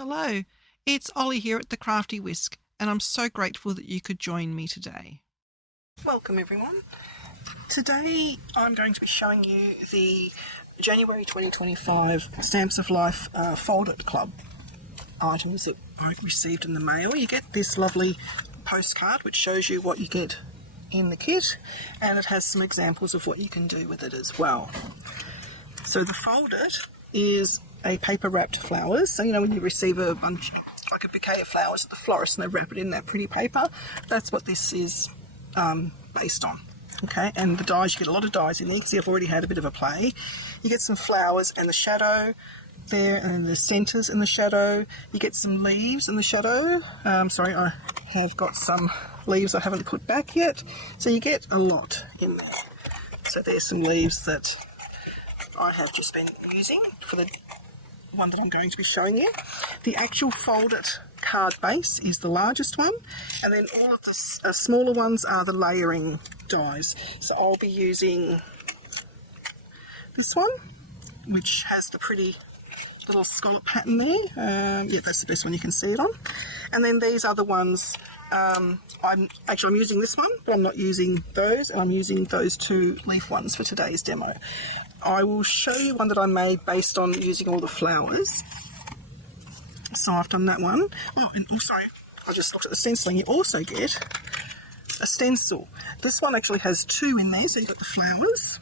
Hello, it's Ollie here at the Crafty Whisk, and I'm so grateful that you could join me today. Welcome everyone. Today I'm going to be showing you the January 2025 Stamps of Life Fold It Club items that I received in the mail. You get this lovely postcard which shows you what you get in the kit, and it has some examples of what you can do with it as well. So the Fold It is a paper wrapped flowers. So you know when you receive a bunch, like a bouquet of flowers at the florist, and they wrap it in that pretty paper, that's what this is based on. Okay, and the dies, you get a lot of dies in there because I've already had a bit of a play. You get some flowers and the shadow there, and the centres in the shadow. You get some leaves in the shadow. Sorry, I have got some leaves I haven't put back yet. So you get a lot in there. So there's some leaves that I have just been using for the one that I'm going to be showing you. The actual Fold It card base is the largest one, and then all of the smaller ones are the layering dies. So I'll be using this one, which has the pretty little scallop pattern there. Yeah, that's the best one you can see it on. And then these other ones, I'm using this one, but I'm not using those, and I'm using those two leaf ones for today's demo. I will show you one that I made based on using all the flowers. So I've done that one. Oh, and also, I just looked at the stenciling. You also get a stencil. This one actually has two in there, so you've got the flowers,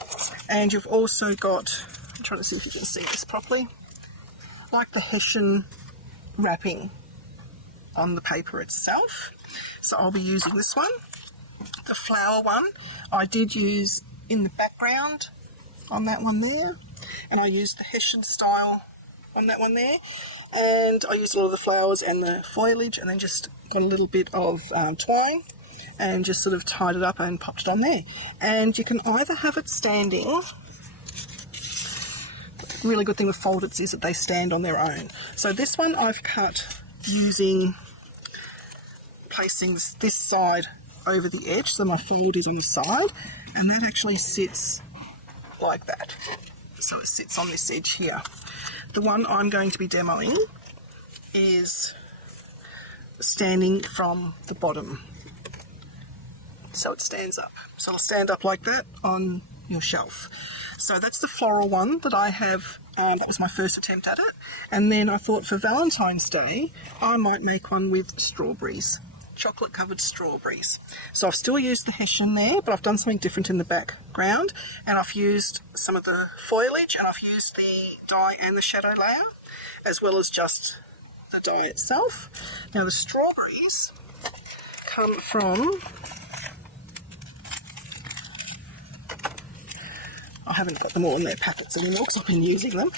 and you've also got, I'm trying to see if you can see this properly, like the Hessian wrapping on the paper itself. So I'll be using this one. The flower one I did use in the background on that one there, and I used the Hessian style on that one there, and I used a lot of the flowers and the foliage, and then just got a little bit of twine and just sort of tied it up and popped it on there. And you can either have it standing. The really good thing with Fold Its is that they stand on their own. So this one I've cut using placing this side over the edge, so my fold is on the side, and that actually sits like that. So it sits on this edge here. The one I'm going to be demoing is standing from the bottom. So it stands up. So it'll stand up like that on your shelf. So that's the floral one that I have. That was my first attempt at it. And then I thought for Valentine's Day, I might make one with strawberries. Chocolate covered strawberries. So I've still used the Hessian there, but I've done something different in the background, and I've used some of the foliage, and I've used the die and the shadow layer, as well as just the die itself. Now the strawberries come from, I haven't got them all in their packets anymore because I've been using them.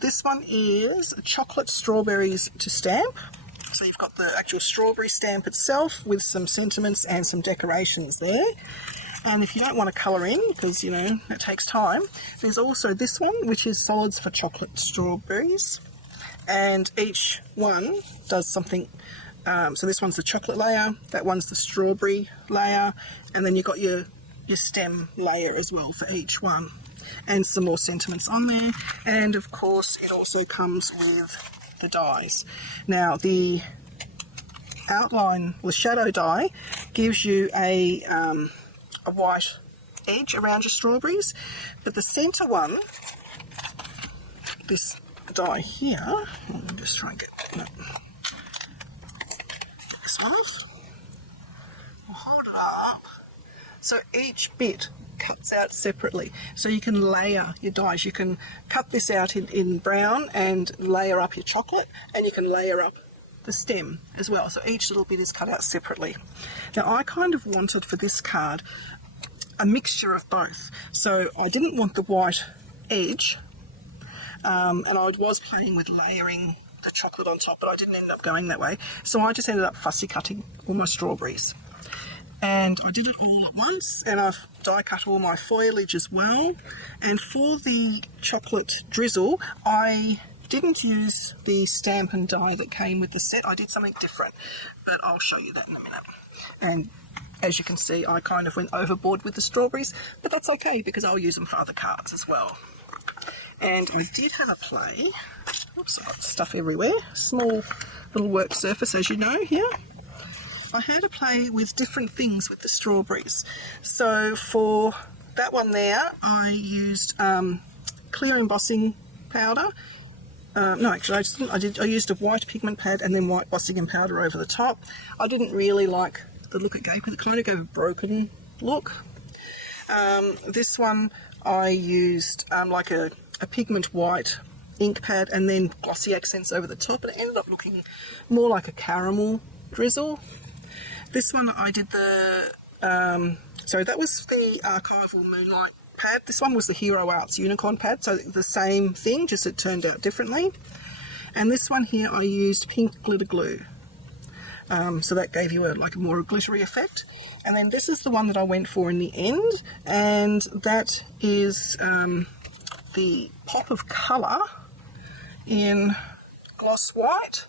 This one is chocolate strawberries to stamp. So you've got the actual strawberry stamp itself with some sentiments and some decorations there. And if you don't want to colour in, because, you know, it takes time, there's also this one, which is solids for chocolate strawberries. And each one does something. So this one's the chocolate layer, that one's the strawberry layer, and then you've got your stem layer as well for each one. And some more sentiments on there. And of course, it also comes with the dies. Now the outline, the shadow die, gives you a white edge around your strawberries, but the centre one, this die here, I'll just try and get this off. I'll hold it up. So each bit cuts out separately, so you can layer your dies. You can cut this out in brown and layer up your chocolate, and you can layer up the stem as well, so each little bit is cut out separately. Now I kind of wanted for this card a mixture of both, so I didn't want the white edge, and I was playing with layering the chocolate on top, but I didn't end up going that way, so I just ended up fussy cutting all my strawberries. And I did it all at once, and I've die cut all my foliage as well. And for the chocolate drizzle, I didn't use the stamp and die that came with the set. I did something different, but I'll show you that in a minute. And as you can see, I kind of went overboard with the strawberries, but that's okay because I'll use them for other cards as well. And I did have a play. Oops, I've got stuff everywhere. Small little work surface, as you know, here. I had a play with different things with the strawberries. So for that one there, I used clear embossing powder. No, actually, I used a white pigment pad and then white embossing powder over the top. I didn't really like the look it gave because it kind of gave a broken look. This one I used like a pigment white ink pad and then glossy accents over the top, and it ended up looking more like a caramel drizzle. This one I did so that was the Archival Moonlight pad. This one was the Hero Arts Unicorn pad, so the same thing, just it turned out differently. And this one here I used pink glitter glue. So that gave you a more glittery effect. And then this is the one that I went for in the end, and that is the Pop of Colour in Gloss White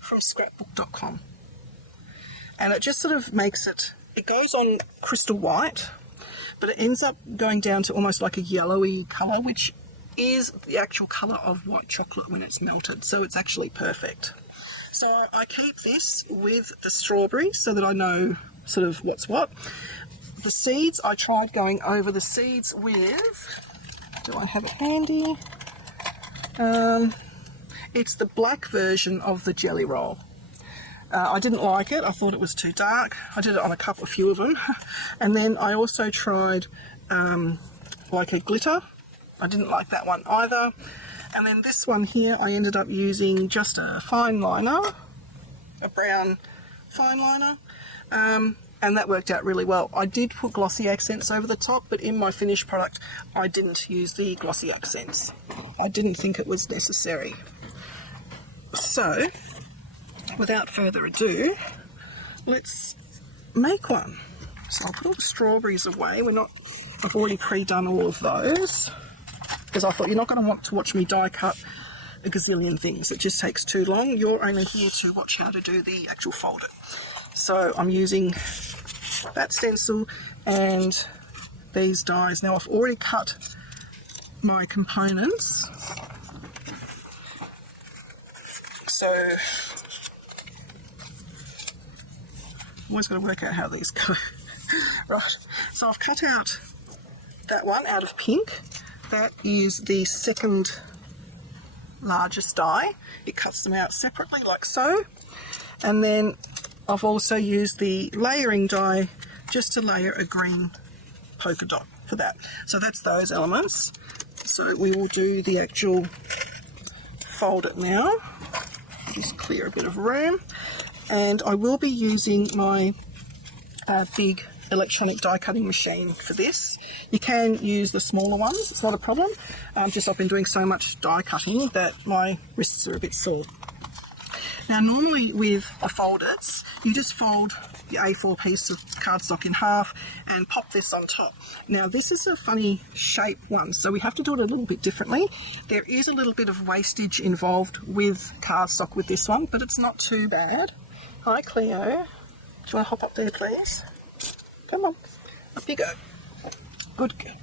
from scrapbook.com. And it just sort of makes it goes on crystal white, but it ends up going down to almost like a yellowy colour, which is the actual colour of white chocolate when it's melted, so it's actually perfect. So I keep this with the strawberries so that I know sort of what's what. The seeds, I tried going over the seeds with, do I have it handy? It's the black version of the Jelly Roll. I didn't like it, I thought it was too dark. I did it on a few of them. And then I also tried like a glitter. I didn't like that one either. And then this one here, I ended up using just a fine liner, a brown fine liner, and that worked out really well. I did put glossy accents over the top, but in my finished product, I didn't use the glossy accents. I didn't think it was necessary. So, without further ado, let's make one. So I'll put all the strawberries away. I've already pre-done all of those, because I thought you're not going to want to watch me die cut a gazillion things. It just takes too long. You're only here to watch how to do the actual fold it. So I'm using that stencil and these dies. Now I've already cut my components. So I'm always got to work out how these go. Right, so I've cut out that one out of pink. That is the second largest die. It cuts them out separately like so. And then I've also used the layering die just to layer a green polka dot for that. So that's those elements. So we will do the actual fold it now. Just clear a bit of room. And I will be using my big electronic die cutting machine for this. You can use the smaller ones, it's not a problem. Just I've been doing so much die cutting that my wrists are a bit sore. Now normally with the folders, you just fold the A4 piece of cardstock in half and pop this on top. Now this is a funny shape one, so we have to do it a little bit differently. There is a little bit of wastage involved with cardstock with this one, but it's not too bad. Hi Cleo, do you want to hop up there please? Come on, up you go. Good girl.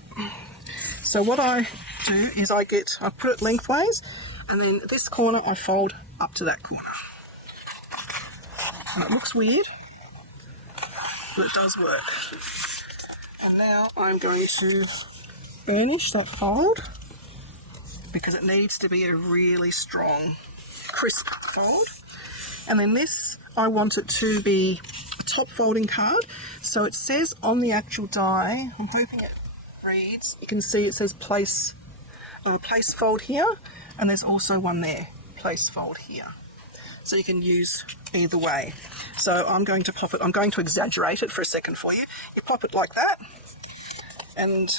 So what I do is I put it lengthways, and then this corner I fold up to that corner. And it looks weird, but it does work. And now I'm going to burnish that fold because it needs to be a really strong, crisp fold. And then this, I want it to be a top folding card. So it says on the actual die, I'm hoping it reads, you can see it says place fold here, and there's also one there, place fold here. So you can use either way. So I'm going to pop it, I'm going to exaggerate it for a second for you. You pop it like that, and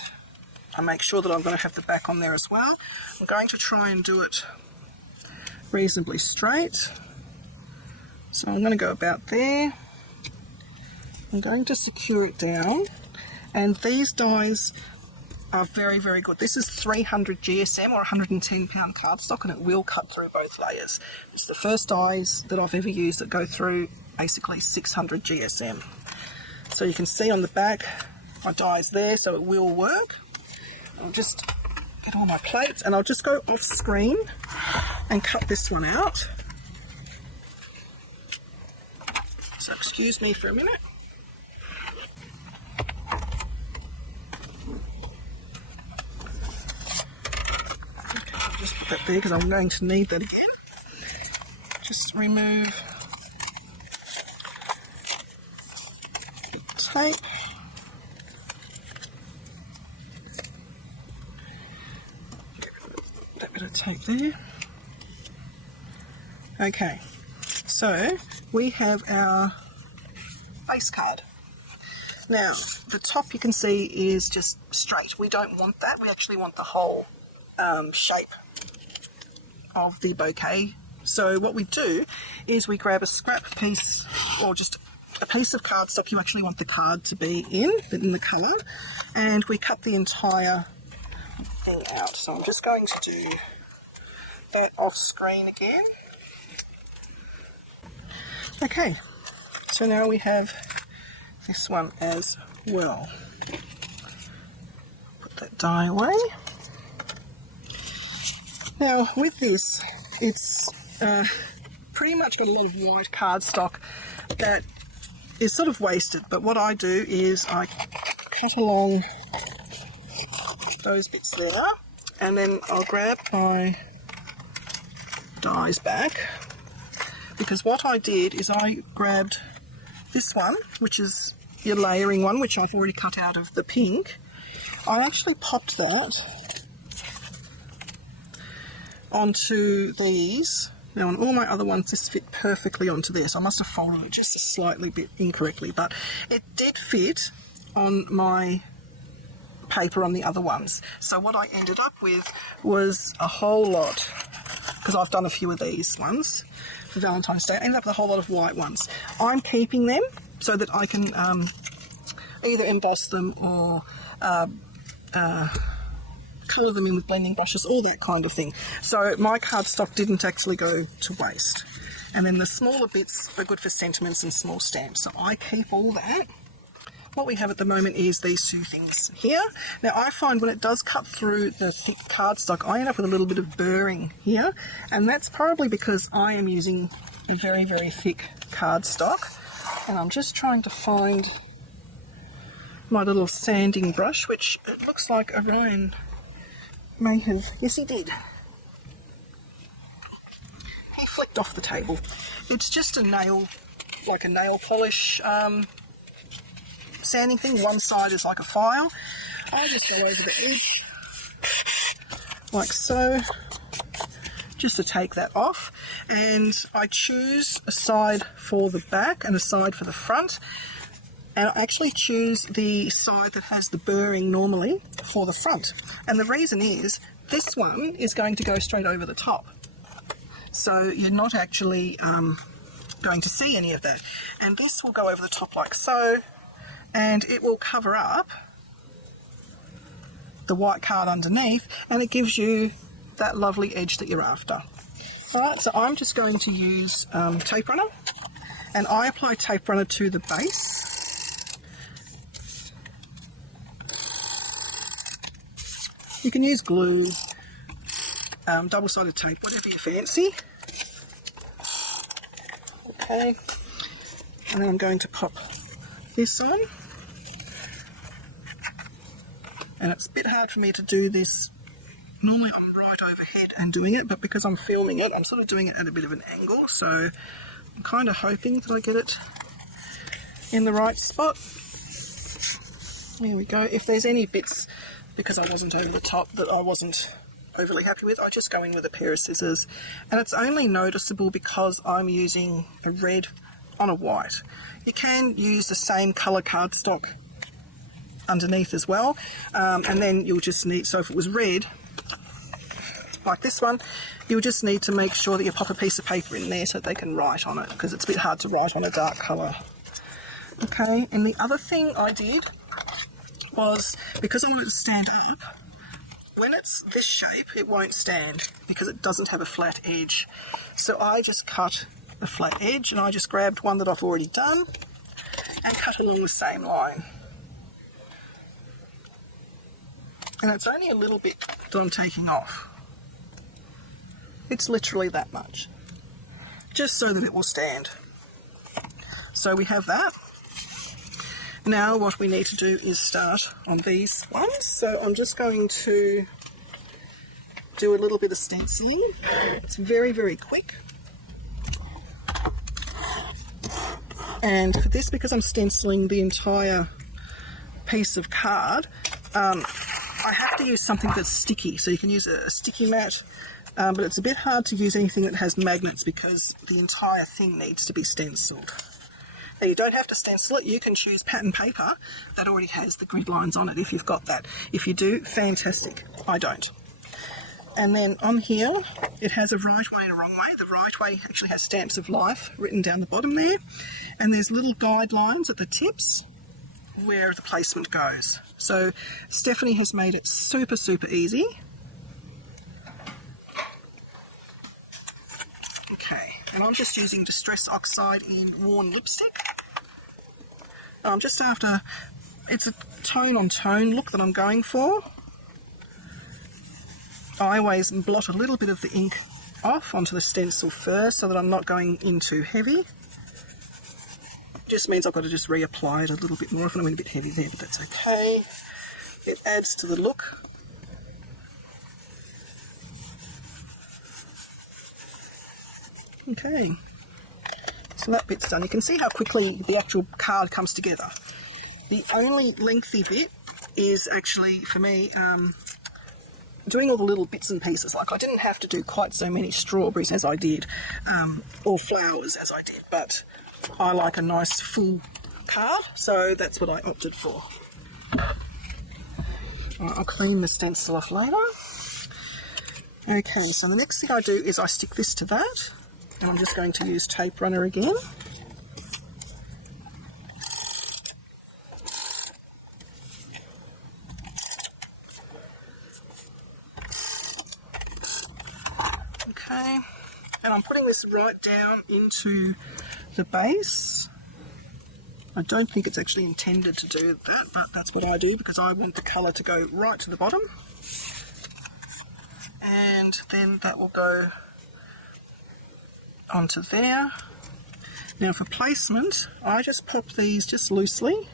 I make sure that I'm going to have the back on there as well. I'm going to try and do it reasonably straight. So I'm going to go about there. I'm going to secure it down, and these dies are very, very good. This is 300 GSM or 110 pound cardstock, and it will cut through both layers. It's the first dies that I've ever used that go through basically 600 GSM. So you can see on the back my die's there, so it will work. I'll just get all my plates, and I'll just go off screen and cut this one out. So excuse me for a minute. Okay, I'll just put that there because I'm going to need that again. Just remove the tape. Get rid of that bit of tape there. Okay, so we have our base card. Now, the top you can see is just straight. We don't want that. We actually want the whole shape of the bouquet. So what we do is we grab a scrap piece or just a piece of cardstock you actually want the card to be in the colour, and we cut the entire thing out. So I'm just going to do that off screen again. Okay, so now we have this one as well. Put that die away. Now with this, it's pretty much got a lot of white cardstock that is sort of wasted, but what I do is I cut along those bits there, and then I'll grab my dies back, because what I did is I grabbed this one, which is your layering one, which I've already cut out of the pink. I actually popped that onto these. Now on all my other ones this fit perfectly onto this. I must have folded it just a slightly bit incorrectly, but it did fit on my paper on the other ones. So what I ended up with was a whole lot, because I've done a few of these ones for Valentine's Day, I ended up with a whole lot of white ones. I'm keeping them so that I can either emboss them or colour them in with blending brushes, all that kind of thing. So my cardstock didn't actually go to waste. And then the smaller bits are good for sentiments and small stamps, so I keep all that. What we have at the moment is these two things here. Now I find when it does cut through the thick cardstock, I end up with a little bit of burring here, and that's probably because I am using a very, very thick cardstock. And I'm just trying to find my little sanding brush, which it looks like Orion may have, yes he did. He flicked off the table. It's just a nail, like a nail polish sanding thing. One side is like a file. I just go over the edge, like so, just to take that off. And I choose a side for the back and a side for the front. And I actually choose the side that has the burring normally for the front. And the reason is, this one is going to go straight over the top. So you're not actually going to see any of that. And this will go over the top like so, and it will cover up the white card underneath, and it gives you that lovely edge that you're after. Alright, so I'm just going to use tape runner, and I apply tape runner to the base. You can use glue, double-sided tape, whatever you fancy. Okay, and then I'm going to pop this on. And it's a bit hard for me to do this. Normally I'm right overhead and doing it, but because I'm filming it, I'm sort of doing it at a bit of an angle, so I'm kind of hoping that I get it in the right spot. There we go. If there's any bits, because I wasn't over the top, that I wasn't overly happy with, I just go in with a pair of scissors. And it's only noticeable because I'm using a red on a white. You can use the same colour cardstock underneath as well, and then you'll just need, so if it was red like this one, you'll just need to make sure that you pop a piece of paper in there so that they can write on it, because it's a bit hard to write on a dark colour. Okay, and the other thing I did was, because I wanted it to stand up, when it's this shape it won't stand because it doesn't have a flat edge. So I just cut a flat edge, and I just grabbed one that I've already done and cut along the same line. And it's only a little bit that I'm taking off. It's literally that much, just so that it will stand. So we have that. Now what we need to do is start on these ones. So I'm just going to do a little bit of stenciling. It's very, very quick. And for this, because I'm stenciling the entire piece of card, I have to use something that's sticky. So you can use a sticky mat, but it's a bit hard to use anything that has magnets because the entire thing needs to be stenciled. Now, you don't have to stencil it. You can choose pattern paper that already has the grid lines on it if you've got that. If you do, fantastic. I don't. And then on here, it has a right way and a wrong way. The right way actually has Stamps of Life written down the bottom there. And there's little guidelines at the tips where the placement goes. So Stephanie has made it super, super easy. Okay, and I'm just using Distress Oxide in Worn Lipstick. I'm just after, it's a tone-on-tone look that I'm going for. I always blot a little bit of the ink off onto the stencil first so that I'm not going in too heavy. Just means I've got to just reapply it a little bit more if I went a bit heavy there, but that's okay. It adds to the look. Okay, so that bit's done. You can see how quickly the actual card comes together. The only lengthy bit is actually, for me, doing all the little bits and pieces. Like, I didn't have to do quite so many strawberries as I did, or flowers as I did, but I like a nice full card, so that's what I opted for. I'll clean the stencil off later. Okay, so the next thing I do is I stick this to that, and I'm just going to use tape runner again. Okay, and I'm putting this right down into the base. I don't think it's actually intended to do that, but that's what I do because I want the colour to go right to the bottom. And then that will go onto there. Now for placement, I just pop these just loosely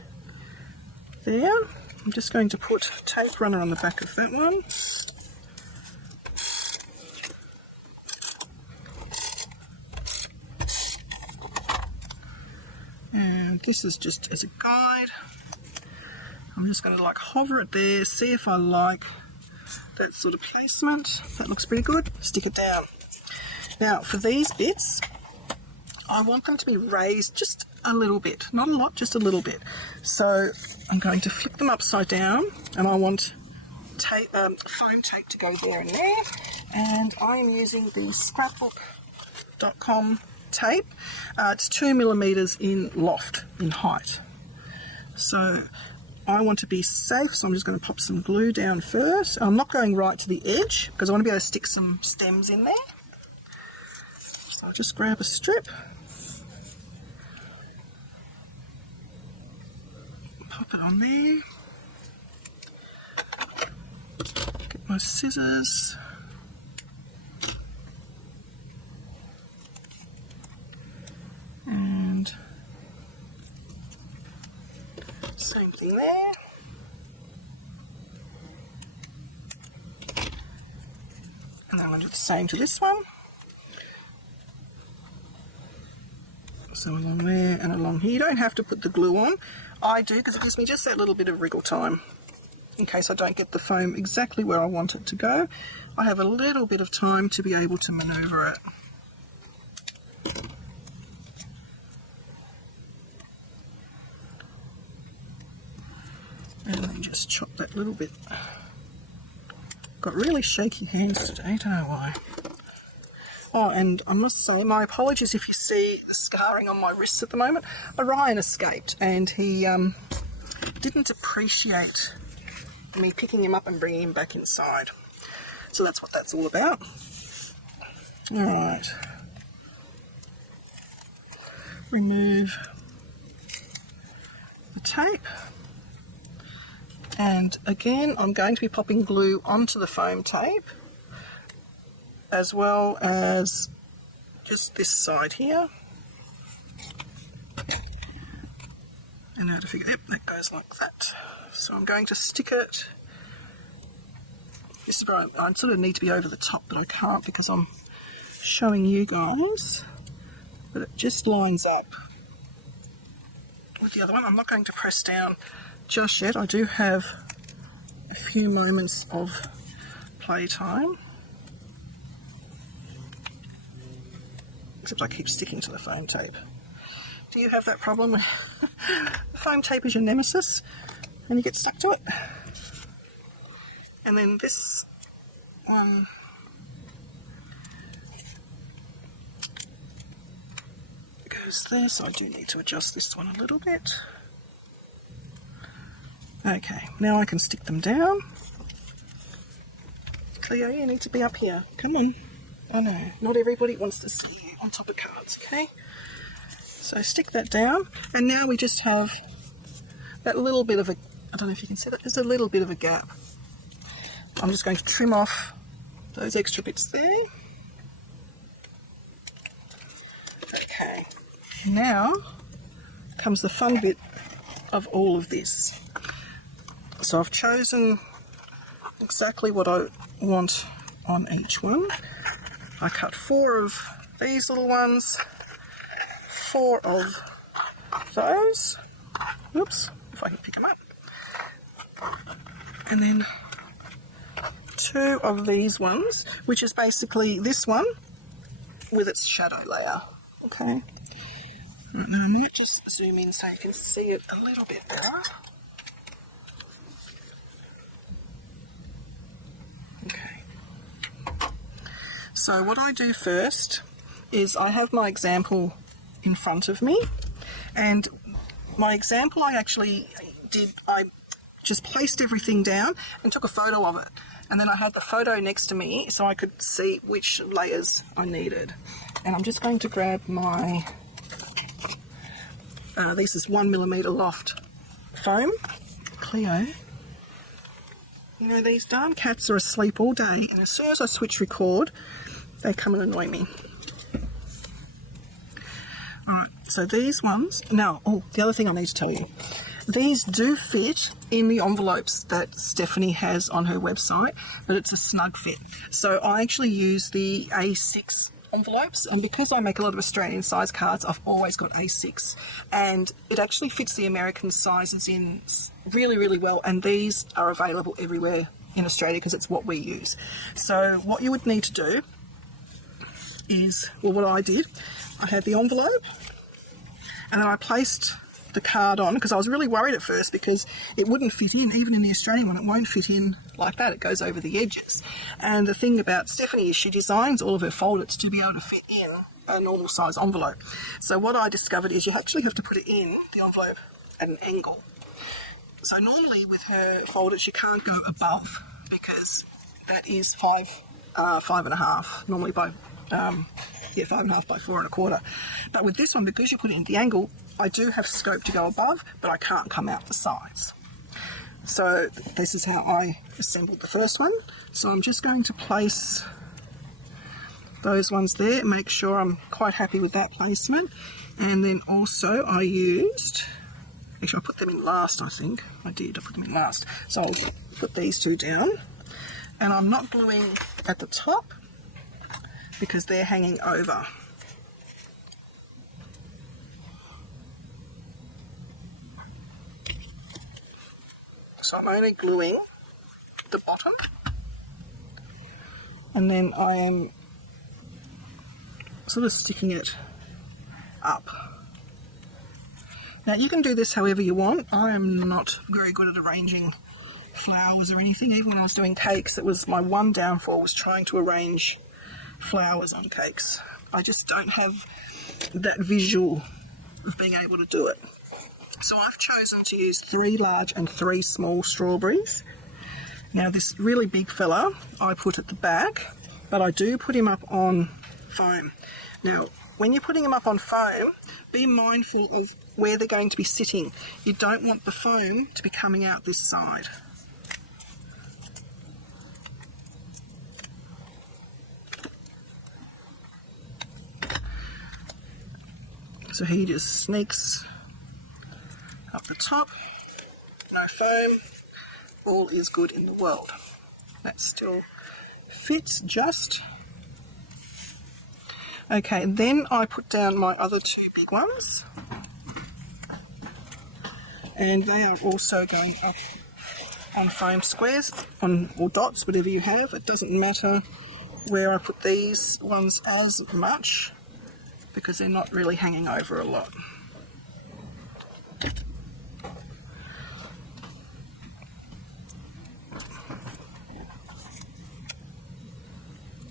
there. I'm just going to put tape runner on the back of that one. And this is just as a guide. I'm just going to like hover it there, see if I like that sort of placement. That looks pretty good. Stick it down. Now for these bits, I want them to be raised just a little bit. Not a lot, just a little bit. So I'm going to flip them upside down, and I want tape, foam tape to go there and there. And I am using the scrapbook.com tape. It's 2mm in loft, in height. So I want to be safe, so I'm just going to pop some glue down first. I'm not going right to the edge because I want to be able to stick some stems in there. So I'll just grab a strip, pop it on there, get my scissors, and same thing there. And then I'm going to do the same to this one. So along there and along here. You don't have to put the glue on. I do because it gives me just that little bit of wriggle time in case I don't get the foam exactly where I want it to go. I have a little bit of time to be able to manoeuvre it. And then just chop that little bit. Got really shaky hands today, don't know why. Oh, and I must say, my apologies if you see the scarring on my wrists at the moment. Orion escaped, and he didn't appreciate me picking him up and bringing him back inside. So that's what that's all about. All right. Remove the tape. And again, I'm going to be popping glue onto the foam tape, as well as just this side here. And now to figure, yep, that goes like that. So I'm going to stick it. This is where I sort of need to be over the top, but I can't because I'm showing you guys. But it just lines up with the other one. I'm not going to press down just yet. I do have a few moments of playtime. Except I keep sticking to the foam tape. Do you have that problem where the foam tape is your nemesis and you get stuck to it? And then this one goes there, so I do need to adjust this one a little bit. Okay, now I can stick them down. Cleo, you need to be up here. Come on. I know, not everybody wants to see you on top of cards, okay? So stick that down, and now we just have that little bit of a, I don't know if you can see that, there's a little bit of a gap. I'm just going to trim off those extra bits there. Okay, now comes the fun bit of all of this. So I've chosen exactly what I want on each one. I cut 4 of these little ones, 4 of those. Oops, if I can pick them up. And then 2 of these ones, which is basically this one with its shadow layer. Okay. Right, now I might just zoom in so you can see it a little bit better. Okay. So what I do first is I have my example in front of me, and my example I just placed everything down and took a photo of it, and then I had the photo next to me so I could see which layers I needed. And I'm just going to grab my this is 1mm loft foam. Cleo, you know, these darn cats are asleep all day, and as soon as I switch record they come and annoy me. Alright, so these ones, now, the other thing I need to tell you, these do fit in the envelopes that Stephanie has on her website, but it's a snug fit. So I actually use the A6 envelopes, and because I make a lot of Australian size cards, I've always got A6, and it actually fits the American sizes in really, really well, and these are available everywhere in Australia because it's what we use. So what you would need to do is, well, what I did, I had the envelope and then I placed the card on, because I was really worried at first because it wouldn't fit in. Even in the Australian one, it won't fit in like that. It goes over the edges. And the thing about Stephanie is she designs all of her folders to be able to fit in a normal size envelope. So what I discovered is you actually have to put it in the envelope at an angle. So normally with her folders you can't go above, because that is 5.5 normally by 5.5 by 4.25. But with this one, because you put it in the angle, I do have scope to go above, but I can't come out the sides. So this is how I assembled the first one. So I'm just going to place those ones there, make sure I'm quite happy with that placement. And then also I used, actually I put them in last, I think. I put them in last. So I'll put these 2 down. And I'm not gluing at the top because they're hanging over. So I'm only gluing the bottom, and then I am sort of sticking it up. Now you can do this however you want. I am not very good at arranging flowers or anything. Even when I was doing cakes, it was my one downfall, was trying to arrange flowers on cakes. I just don't have that visual of being able to do it. So I've chosen to use 3 large and 3 small strawberries. Now this really big fella I put at the back, but I do put him up on foam. Now when you're putting them up on foam, be mindful of where they're going to be sitting. You don't want the foam to be coming out this side. So he just sneaks up the top. No foam. All is good in the world. That still fits just. Okay, then I put down my other two big ones. And they are also going up on foam squares, or dots, whatever you have. It doesn't matter where I put these ones as much, because they're not really hanging over a lot.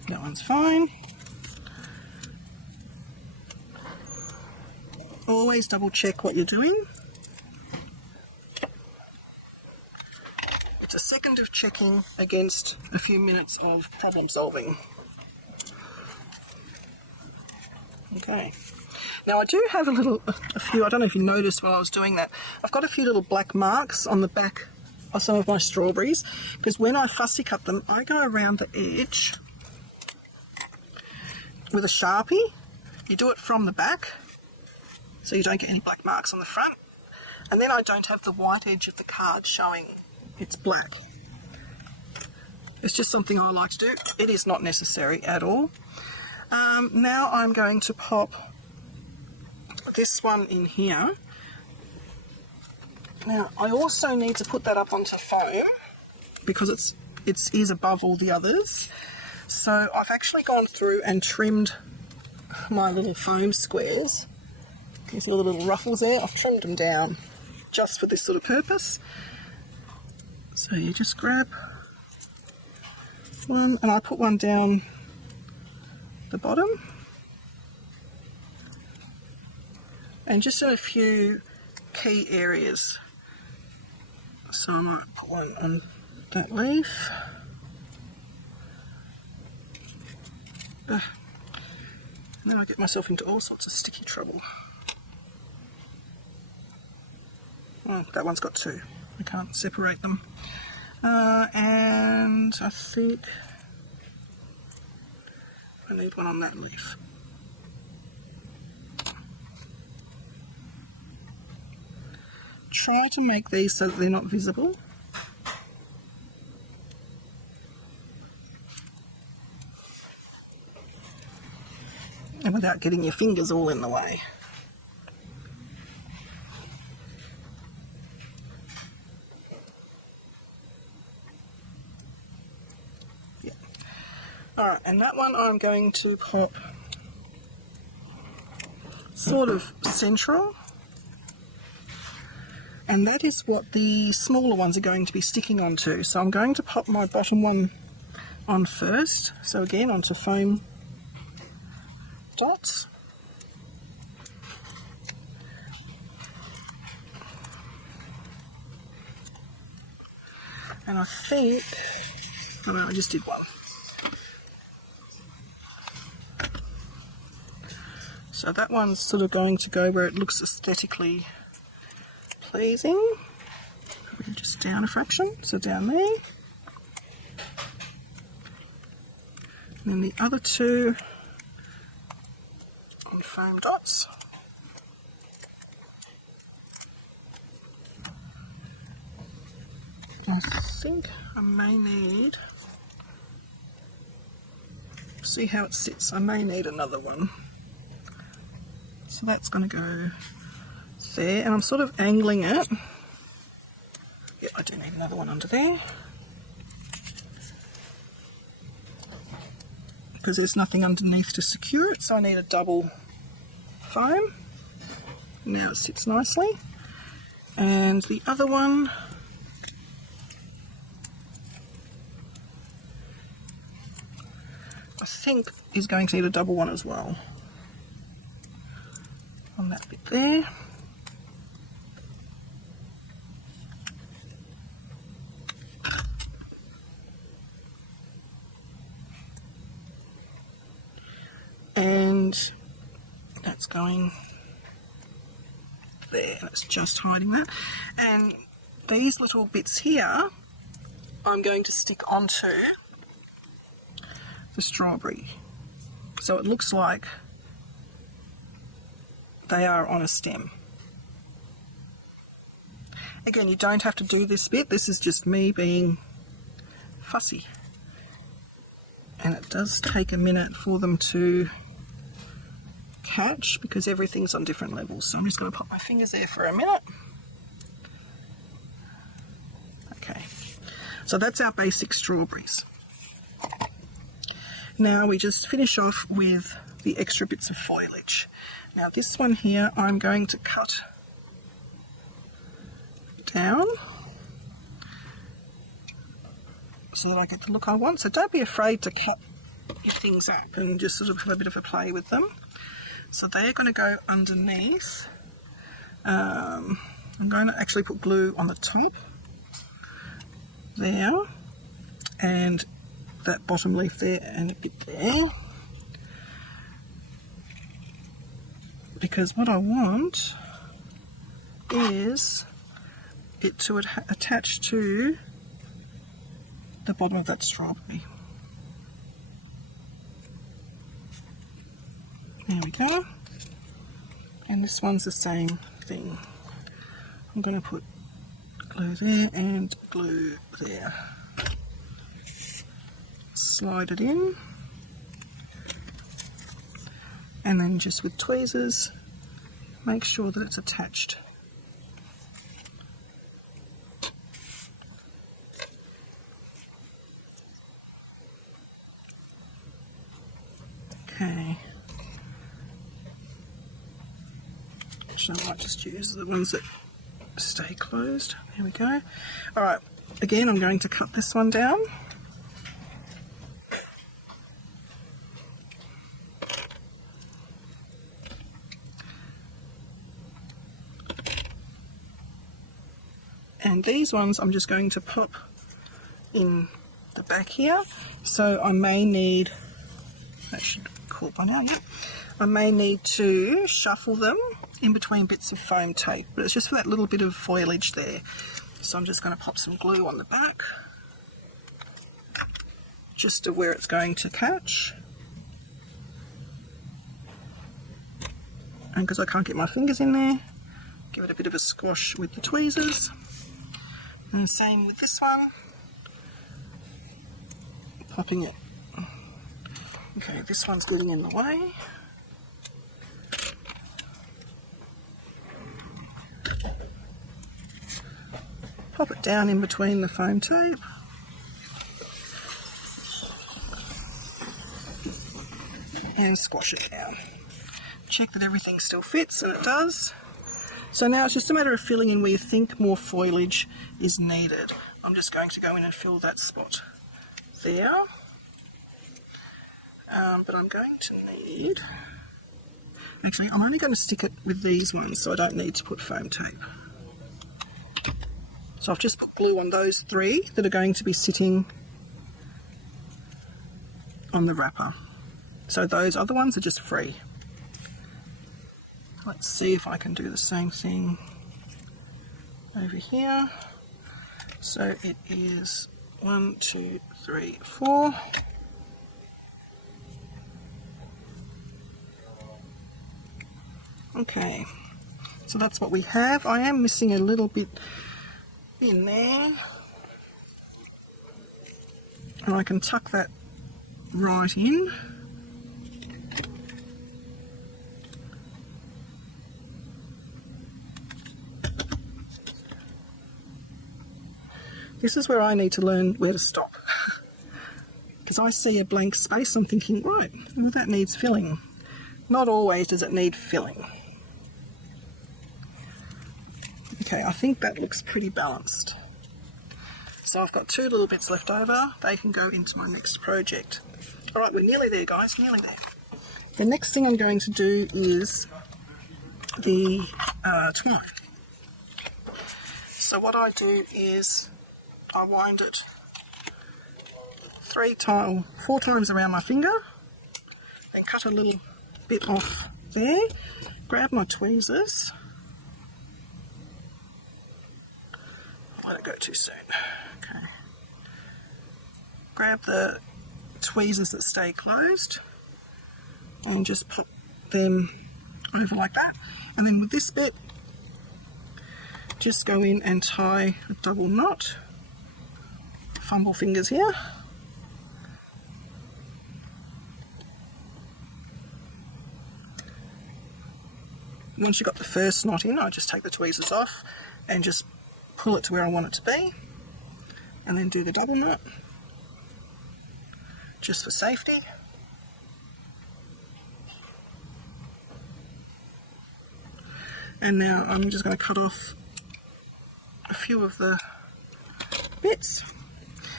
That one's fine. Always double check what you're doing. It's a second of checking against a few minutes of problem solving. Okay. Now I do have a few, I don't know if you noticed while I was doing that, I've got a few little black marks on the back of some of my strawberries, because when I fussy cut them, I go around the edge with a Sharpie. You do it from the back, so you don't get any black marks on the front, and then I don't have the white edge of the card showing it's black. It's just something I like to do. It is not necessary at all. Now I'm going to pop this one in here. Now I also need to put that up onto foam because it is above all the others. So I've actually gone through and trimmed my little foam squares. Can you see all the little ruffles there? I've trimmed them down just for this sort of purpose. So you just grab one, and I put one down the bottom, and just in a few key areas. So I might put one on that leaf. And then I get myself into all sorts of sticky trouble. Oh, that one's got two. I can't separate them. And I think I need one on that leaf. Try to make these so that they're not visible. And without getting your fingers all in the way. Yeah. Alright, and that one I'm going to pop sort of central. And that is what the smaller ones are going to be sticking onto. So I'm going to pop my bottom one on first. So again, onto foam dots. And I think, oh no, I just did one. So that one's sort of going to go where it looks aesthetically pleasing. Just down a fraction, so down there. And then the other two on foam dots. I think I may need, see how it sits, I may need another one. So that's going to go there, and I'm sort of angling it. Yeah, I do need another one under there. Because there's nothing underneath to secure it, so I need a double foam. Now it sits nicely. And the other one, I think, is going to need a double one as well. On that bit there. And that's going there, and it's just hiding that. And these little bits here, I'm going to stick onto the strawberry. So it looks like they are on a stem. Again, you don't have to do this bit. This is just me being fussy. And it does take a minute for them to catch because everything's on different levels. So I'm just going to pop my fingers there for a minute. Okay, so that's our basic strawberries. Now we just finish off with the extra bits of foliage. Now this one here I'm going to cut down so that I get the look I want. So don't be afraid to cut your things up and just sort of have a bit of a play with them. So they are going to go underneath. I'm going to actually put glue on the top there and that bottom leaf there and a bit there, because what I want is it to attach to the bottom of that strawberry. There we go. And this one's the same thing. I'm going to put glue there and glue there. Slide it in. And then just with tweezers, make sure that it's attached. Okay. So I might just use the ones that stay closed. There we go. Alright, again I'm going to cut this one down. And these ones I'm just going to pop in the back here. So I may need, that should be cool by now, yeah. I may need to shuffle them in between bits of foam tape, but it's just for that little bit of foliage there. So I'm just going to pop some glue on the back, just to where it's going to catch. And because I can't get my fingers in there, give it a bit of a squash with the tweezers. And the same with this one. Popping it. Okay, this one's getting in the way. Pop it down in between the foam tape. And squash it down. Check that everything still fits, and it does. So now it's just a matter of filling in where you think more foliage is needed. I'm just going to go in and fill that spot there. But I'm going to need... Actually, I'm only going to stick it with these ones, so I don't need to put foam tape. So I've just put glue on those three that are going to be sitting on the wrapper. So those other ones are just free. Let's see if I can do the same thing over here. So it is 1, 2, 3, 4. Okay, so that's what we have. I am missing a little bit in there, and I can tuck that right in. This is where I need to learn where to stop, because I see a blank space, I'm thinking, right, well, that needs filling. Not always does it need filling. Okay, I think that looks pretty balanced. So I've got 2 little bits left over. They can go into my next project. All right, we're nearly there, guys, nearly there. The next thing I'm going to do is the twine. So what I do is I wind it 4 times around my finger, then cut a little bit off there, grab my tweezers. Let it go too soon. Okay. Grab the tweezers that stay closed and just pop them over like that. And then with this bit, just go in and tie a double knot. Fumble fingers here. Once you've got the first knot in, I just take the tweezers off and just pull it to where I want it to be, and then do the double knot, just for safety. And now I'm just going to cut off a few of the bits.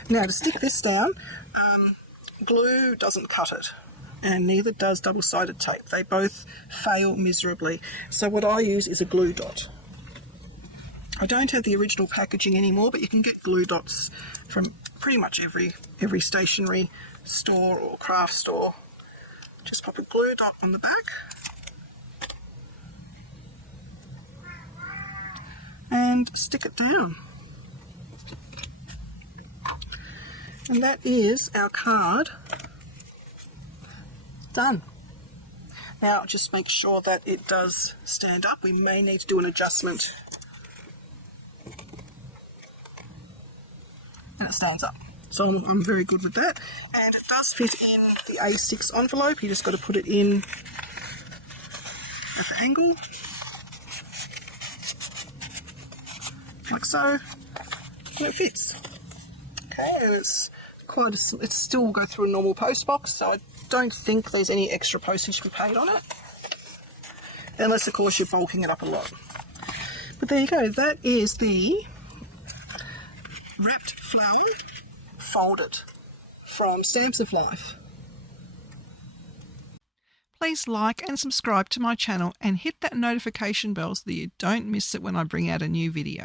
Now to stick this down, glue doesn't cut it, and neither does double-sided tape. They both fail miserably. So what I use is a glue dot. I don't have the original packaging anymore, but you can get glue dots from pretty much every stationery store or craft store. Just pop a glue dot on the back and stick it down. And that is our card done. Now just make sure that it does stand up. We may need to do an adjustment. And it stands up. So I'm very good with that. And it does fit in the A6 envelope. You just got to put it in at the angle, like so, and it fits. Okay, and it's still will go through a normal post box, so I don't think there's any extra postage to be paid on it, unless of course you're bulking it up a lot. But there you go, that is the wrapped flower folded from Stamps of Life. Please like and subscribe to my channel and hit that notification bell so that you don't miss it when I bring out a new video.